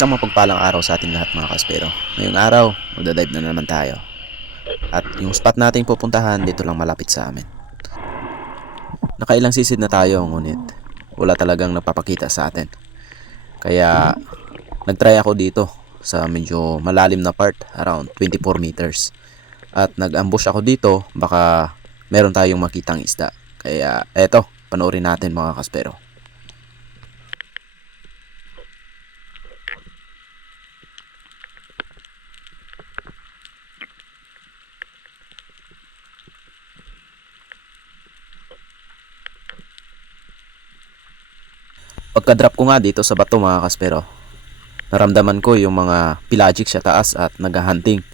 Isang mapagpalang araw sa ating lahat mga kaspero. Ngayong araw, magdadive na naman tayo. At yung spot nating pupuntahan dito lang malapit sa amin. Nakailang sisid na tayo ngunit wala talagang napapakita sa atin. Kaya nagtry ako dito sa medyo malalim na part, around 24 meters. At nag-ambush ako dito, baka meron tayong makitang isda. Kaya eto, panoorin natin mga kaspero. Pagka-drop ko nga dito sa bato mga kaspero, naramdaman ko yung mga pelagic sa taas at naghahunting.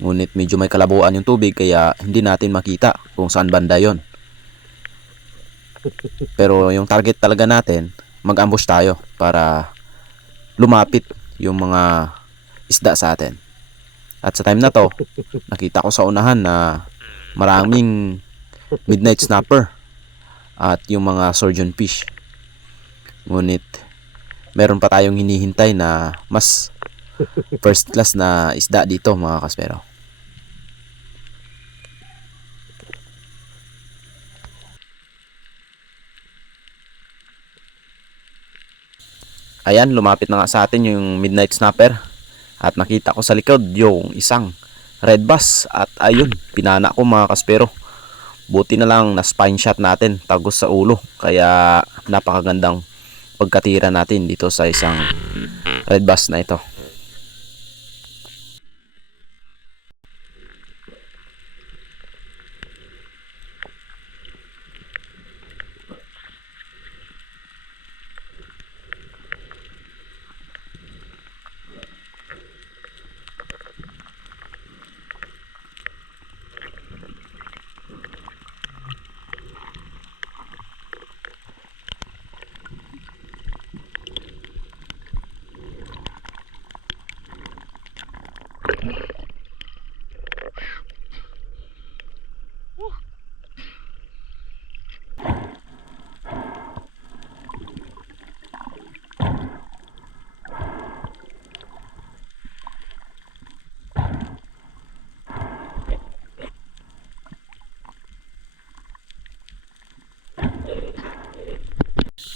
Ngunit medyo may kalabuan yung tubig kaya hindi natin makita kung saan banda yon. Pero yung target talaga natin, mag-ambush tayo para lumapit yung mga isda sa atin. At sa time na to, nakita ko sa unahan na maraming midnight snapper at yung mga surgeon fish. Ngunit meron pa tayong hinihintay na mas first class na isda dito mga kaspero. Ayan, lumapit na nga sa atin yung midnight snapper. At nakita ko sa likod yung isang red bass. At ayun, pinana ko mga kaspero. Buti na lang na spine shot natin, tagos sa ulo. Kaya napakagandang pagkatira natin dito sa isang red bass na ito.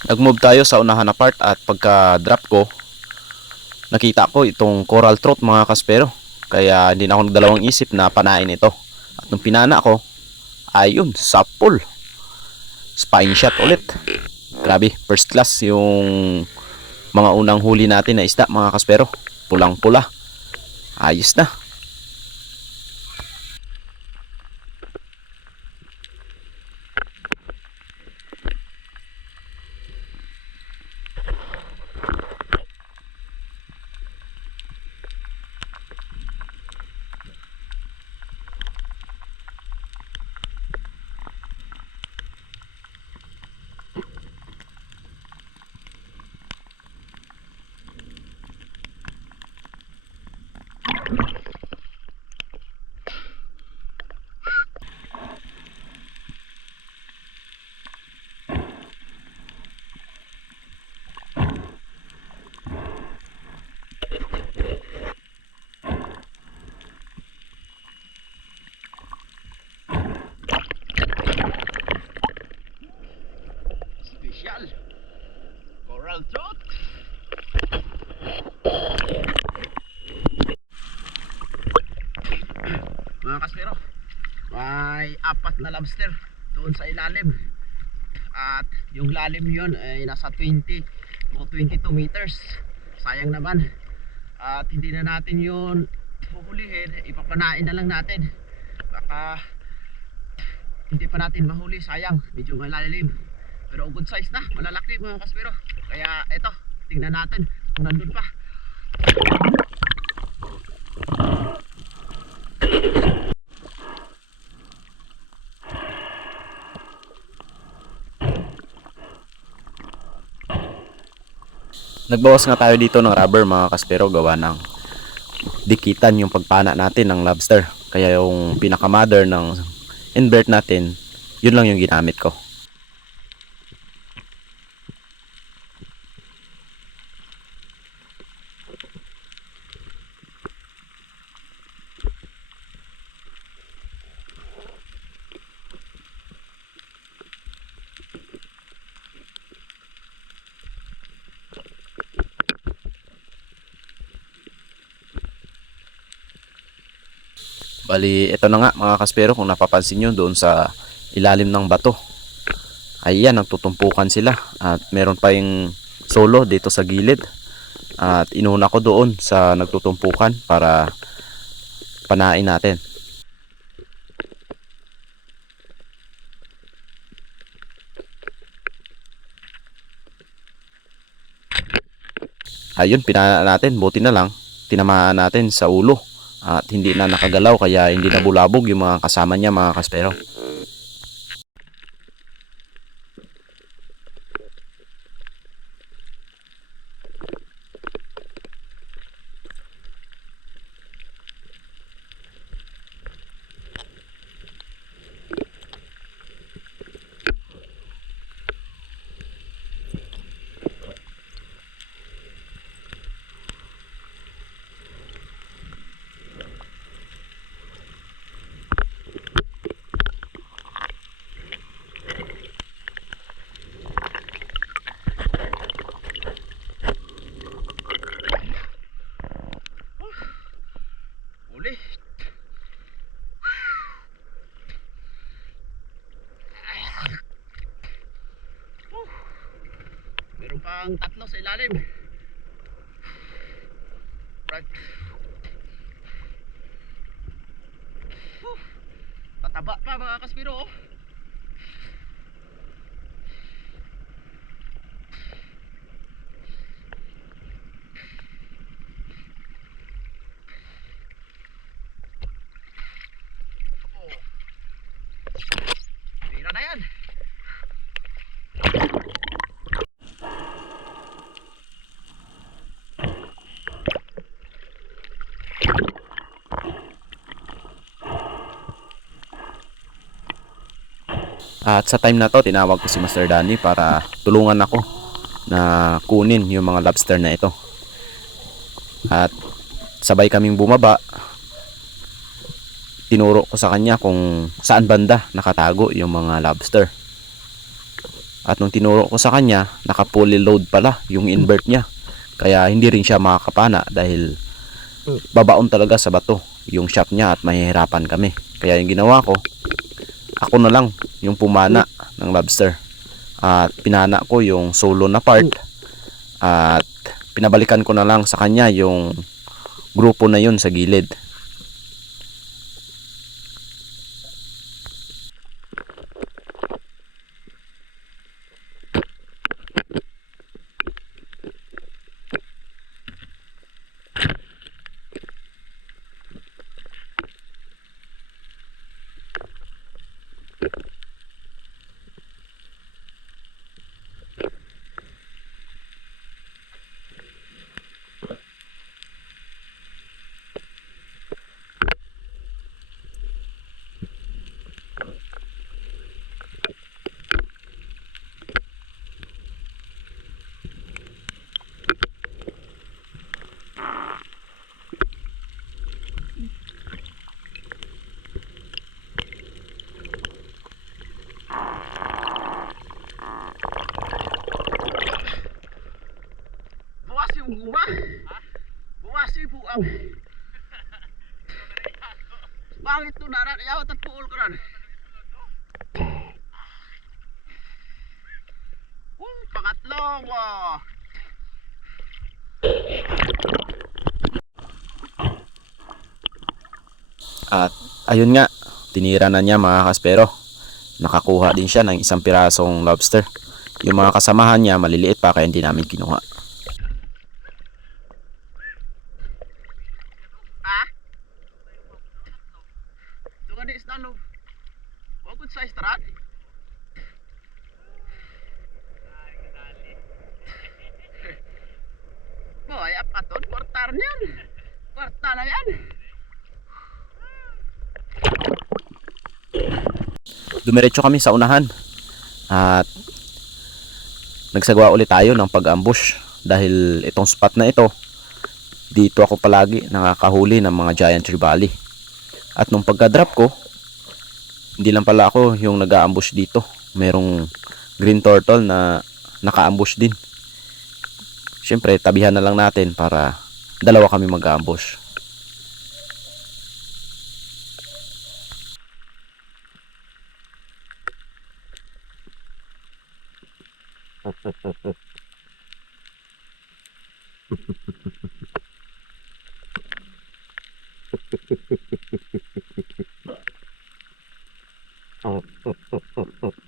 Nag-move tayo sa unahan na part at pagka drop ko, nakita ko itong coral trout mga kaspero. Kaya hindi na ako nagdalawang isip na panain ito. At nung pinana ko, ayun, sapul. Spine shot ulit. Grabe, first class yung mga unang huli natin na isda mga kaspero. Pulang-pula. Ayos na. Special. Coral trout. Mga kaspero, may apat na lobster doon sa ilalim. At yung lalim yun ay nasa 20 o 22 meters. Sayang naman. At hindi na natin yun huhulihin. Ipapanain na lang natin. Baka hindi pa natin mahuli. Sayang. Medyo malalim. Pero good size na, malalaki mga kaspero. Kaya eto, tingnan natin kung nandun pa. Nagbawas nga tayo dito ng rubber mga kaspero gawa ng dikitan yung pagpana natin ng lobster. Kaya yung pinaka-mother ng invert natin, yun lang yung ginamit ko. Bali, ito na nga mga kaspero kung napapansin nyo doon sa ilalim ng bato. Ayan, nagtutumpukan sila. At meron pa yung solo dito sa gilid. At inuna ko doon sa nagtutumpukan para panain natin. Ayun, pinana natin. Buti na lang. Tinamaan natin sa ulo. At hindi na nakagalaw kaya hindi na bulabog yung mga kasama niya mga kaspero. Meron pang tatlo sa ilalim. Right. Whew. Tataba pa mga kaspiro. Oh. Pira na yan. At sa time na to, tinawag ko si Master Danny para tulungan ako na kunin yung mga lobster na ito. At sabay kaming bumaba. Tinuro ko sa kanya kung saan banda nakatago yung mga lobster. At nung tinuro ko sa kanya, naka fully load pala yung invert niya. Kaya hindi rin siya makakapana dahil babaon talaga sa bato yung shop niya at mahihirapan kami. Kaya yung ginawa ko, ako na lang yung pumana ng lobster. At pinana ko yung solo na part. At pinabalikan ko na lang sa kanya yung grupo na yun sa gilid. Buang. Bakit to naran? Yaw, tatpuol ko ran. Uh, pangatlo mo. At ayun nga, tinira na niya mga kaspero. Nakakuha din siya ng isang pirasong lobster. Yung mga kasamahan niya maliliit pa kaya hindi namin kinuha. Dumiretso kami sa unahan. At nagsagawa ulit tayo ng pag-ambush dahil itong spot na ito dito ako palagi nakakahuli ng mga giant trevally. At nung pagka-drop ko, hindi lang pala ako yung nag-aambush dito. Merong green turtle na naka-ambush din. Siyempre, tabihan na lang natin para dalawa kami mag-ambush. Oh, oh, oh, oh, oh.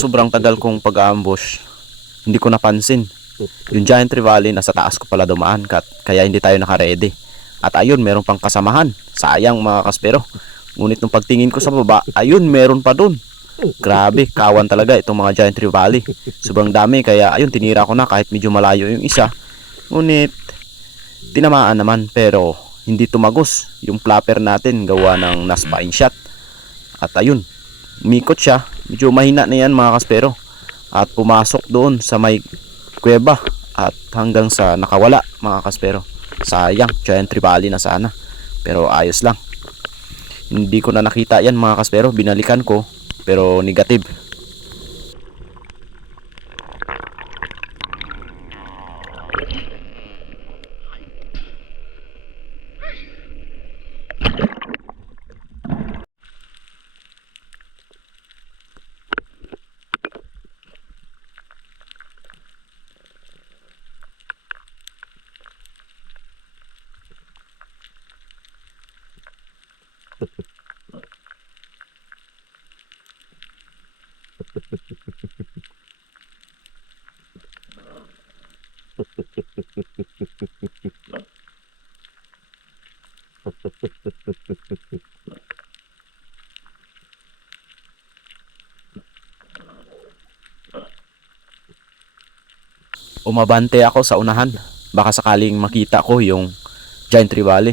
Sobrang tagal kong pag-ambush, hindi ko napansin. Yung giant trevally nasa taas ko pala dumaan kaya hindi tayo nakaredy. At ayun, meron pang kasamahan. Sayang mga kaspero. Ngunit nung pagtingin ko sa baba, ayun, meron pa dun. Grabe, kawan talaga itong mga giant trevally. Sobrang dami, kaya ayun, tinira ko na kahit medyo malayo yung isa. Ngunit, tinamaan naman pero hindi tumagos yung flapper natin gawa ng naspine shot. At ayun, umikot siya. Medyo mahina na yan mga kaspero. At pumasok doon sa may kuweba at hanggang sa nakawala mga kaspero. Sayang, giant trevally na sana. Pero ayos lang. Hindi ko na nakita yan mga kaspero. Binalikan ko pero negative. Umabante ako sa unahan. Baka sakaling makita ko yung Giant Tree.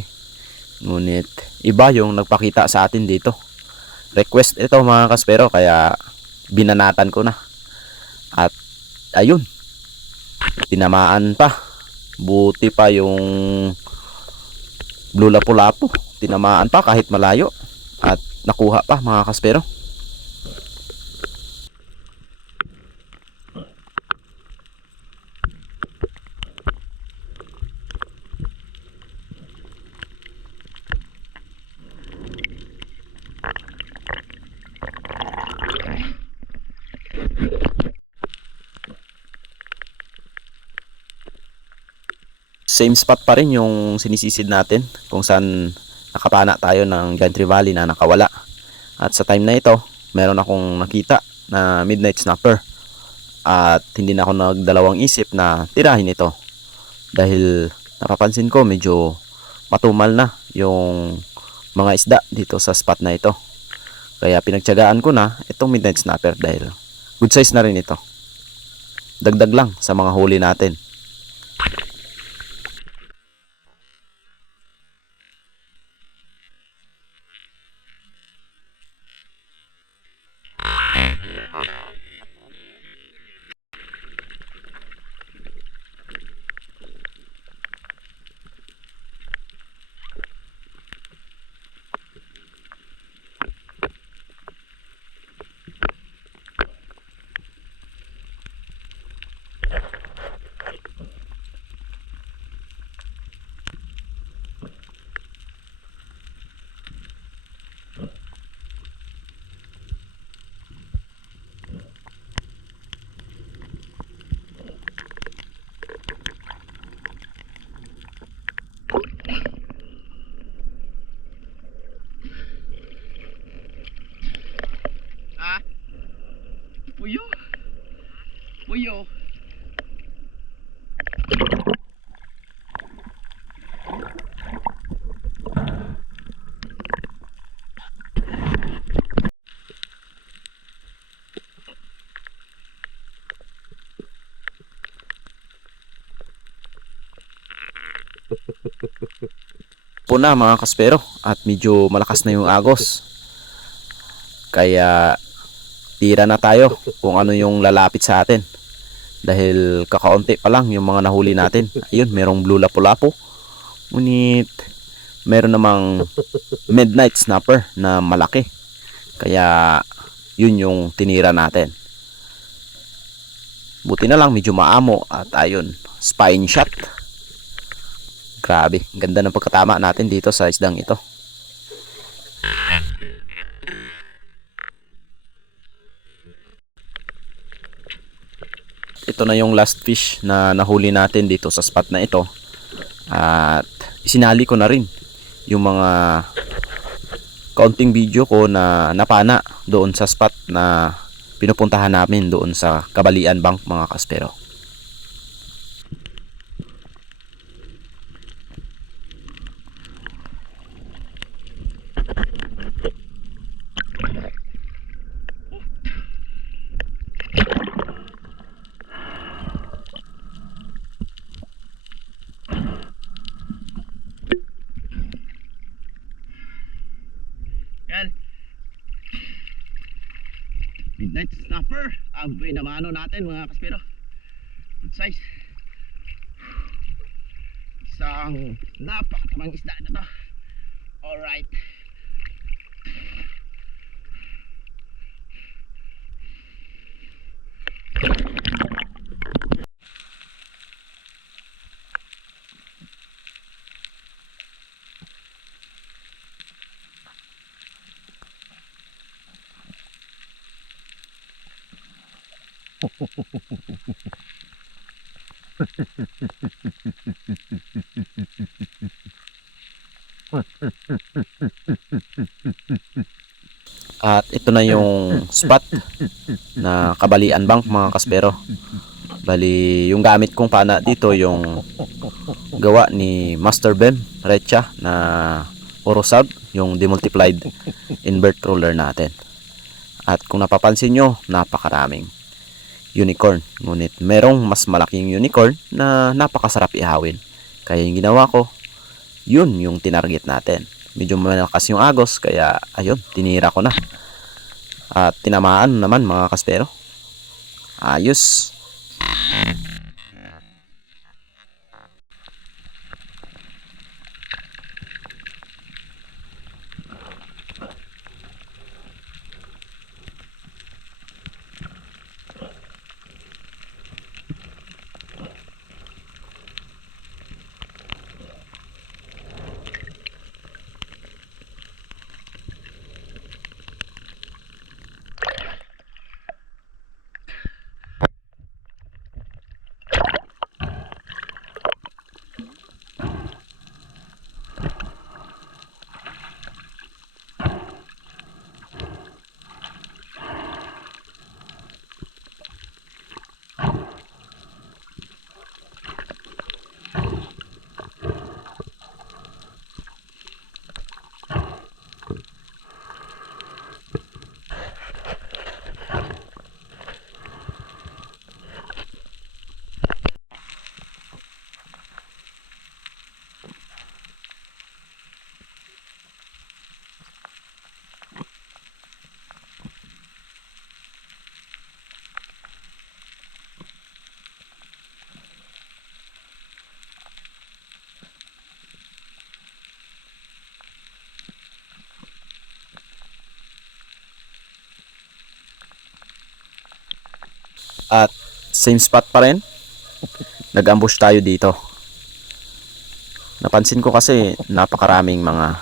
Ngunit iba yung nagpakita sa atin dito. Request ito mga kaspero kaya binanatan ko na. At ayun. Tinamaan pa. Buti pa yung blue lapu-lapu. Tinamaan pa kahit malayo. At nakuha pa mga kaspero. Same spot pa rin yung sinisisid natin kung saan nakapana tayo ng Gantry Valley na nakawala. At sa time na ito, meron akong nakita na midnight snapper. At hindi na ako nagdalawang isip na tirahin ito. Dahil napapansin ko medyo matumal na yung mga isda dito sa spot na ito. Kaya pinagtyagaan ko na itong midnight snapper dahil good size na rin ito. Dagdag lang sa mga huli natin. Muyo. po na mga kaspero at medyo malakas na yung agos kaya tira na tayo kung ano yung lalapit sa atin dahil kakaunti pa lang yung mga nahuli natin. Ayun, merong blue lapu-lapu. Ngunit meron namang midnight snapper na malaki. Kaya yun yung tinira natin. Buti na lang medyo maamo at ayun, spine shot. Grabe, ganda ng pagkatama natin dito sa isdang ito. Ito na yung last fish na nahuli natin dito sa spot na ito. At isinali ko na rin yung mga kaunting video ko na napana doon sa spot na pinupuntahan namin doon sa Kabalian Bank mga kaspero. Yan. Midnight snapper. Pinamano natin mga kaspero. Good size. Isang napakatamang isda na to. Alright. At ito na yung spot na Kabalian Bank mga kaspero. Bali, yung gamit kong pana dito yung gawa ni Master Bem Recha na Orosab, yung demultiplied invert roller natin. At kung napapansin nyo, napakaraming unicorn. Ngunit merong mas malaking unicorn na napakasarap ihawin. Kaya yung ginawa ko, yun yung tinarget natin. Medyo malakas yung agos, kaya ayun, tinira ko na. At tinamaan naman mga kaspero. Ayos. At same spot pa rin. Nag-ambush tayo dito. Napansin ko kasi napakaraming mga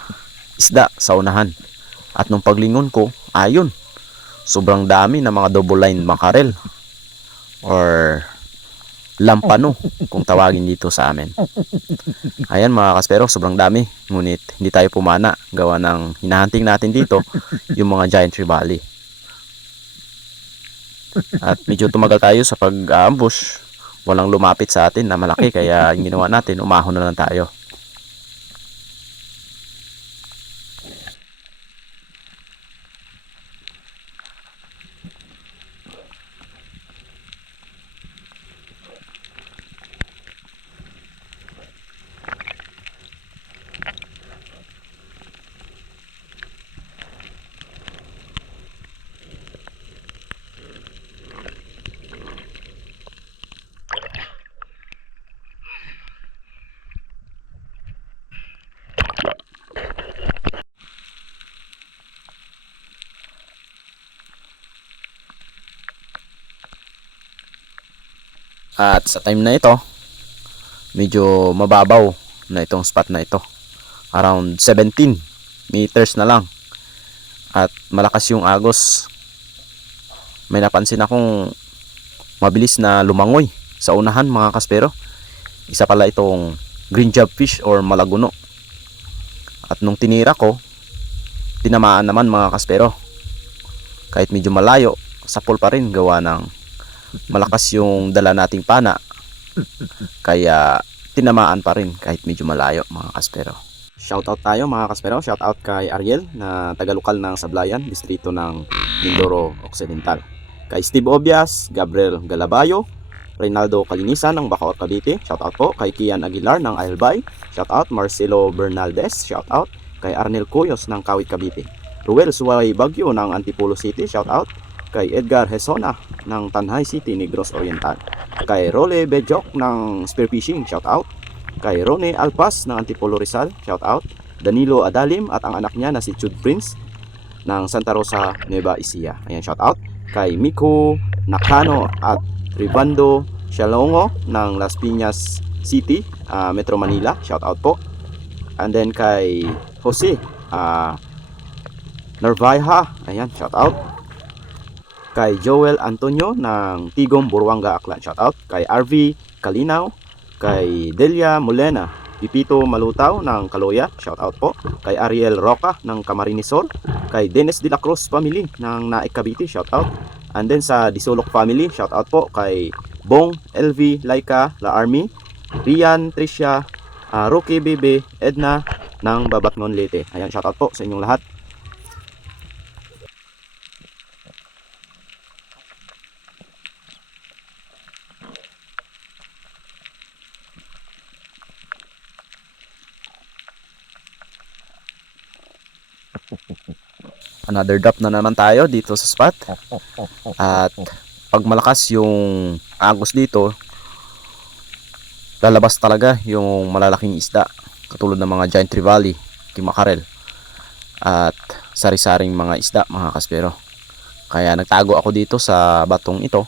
isda sa unahan. At nung paglingon ko, ayun. Sobrang dami na mga double line makarel. Or lampano kung tawagin dito sa amin. Ayan mga kaspero, sobrang dami. Ngunit hindi tayo pumana. Gawa ng hinahunting natin dito yung mga giant trevally. At medyo tumagal tayo sa pag-ambush. Walang lumapit sa atin na malaki kaya yung ginawa natin, umahon na lang tayo. At sa time na ito, medyo mababaw na itong spot na ito. Around 17 meters na lang. At malakas yung agos. May napansin akong mabilis na lumangoy sa unahan mga kaspero. Isa pala itong green job fish or malaguno. At nung tinira ko, tinamaan naman mga kaspero. Kahit medyo malayo, sapol pa rin gawa ng malakas yung dala nating pana. Kaya tinamaan pa rin kahit medyo malayo mga kaspero. Shoutout tayo mga kaspero. Shoutout kay Ariel na tagalukal ng Sablayan, distrito ng Mindoro Occidental. Kay Steve Obias, Gabriel Galabayo, Reynaldo Kalinisan ng Bacoor Cavite. Shoutout po kay Kian Aguilar ng Albay. Shoutout Marcelo Bernaldez. Shoutout kay Arnel Cuyos ng Kawit Cavite. Ruel Suway Bagyo ng Antipolo City. Shoutout kay Edgar Hesona ng Tanhay City, Negros Oriental. Kay Role Bejok ng Spearfishing. Shoutout kay Rone Alpas ng Antipolo Rizal. Shoutout Danilo Adalim at ang anak niya na si Chud Prince ng Santa Rosa, Nueva Ecija. Ayan, shoutout kay Miko Nakano at Ribando Shalongo ng Las Piñas City, ah, Metro Manila. Shout out po. And then kay Jose ah Narvaja. Ayan, shout out. Kay Joel Antonio ng Tigom, Buruanga, Aklan. Shout out. Kay RV Kalinaw. Kay Delia Molena. Pipito Malutaw ng Kaloya. Shout out po. Kay Ariel Roca ng Camarinesor. Kay Dennis De La Cruz family ng Naik Cavite. Shout out. And then sa Disolok family, shout out po kay Bong, LV, Laika, La Army, Rian, Tricia, uh, Rocky Bebe, Edna ng Babatngon Leyte. Ayan, shout out po sa inyong lahat. Another drop na naman tayo dito sa spot. At pag malakas yung agos dito, lalabas talaga yung malalaking isda. Katulad ng mga giant trevally, kimakarel, at sari-saring mga isda, mga kaspero. Kaya nagtago ako dito sa batong ito.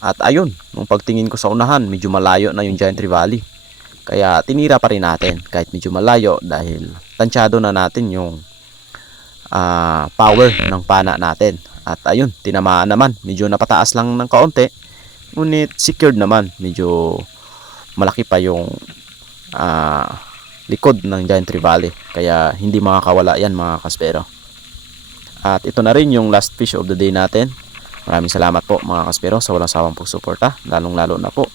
At ayun, nung pagtingin ko sa unahan, medyo malayo na yung giant trevally. Kaya tinira pa rin natin kahit medyo malayo dahil tansyado na natin yung ah, power ng pana natin. At ayun, tinamaan naman. Medyo napataas lang ng kaunti. Ngunit secured naman. Medyo malaki pa yung ah, likod ng Giant Trevally. Kaya hindi makakawala yan mga kaspero. At ito na rin yung last fish of the day natin. Maraming salamat po mga kaspero sa walang sawang pagsuporta. Lalong lalo na po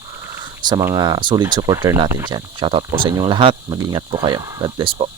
sa mga solid supporter natin dyan. Shoutout po sa inyong lahat. Mag-ingat po kayo. God bless po.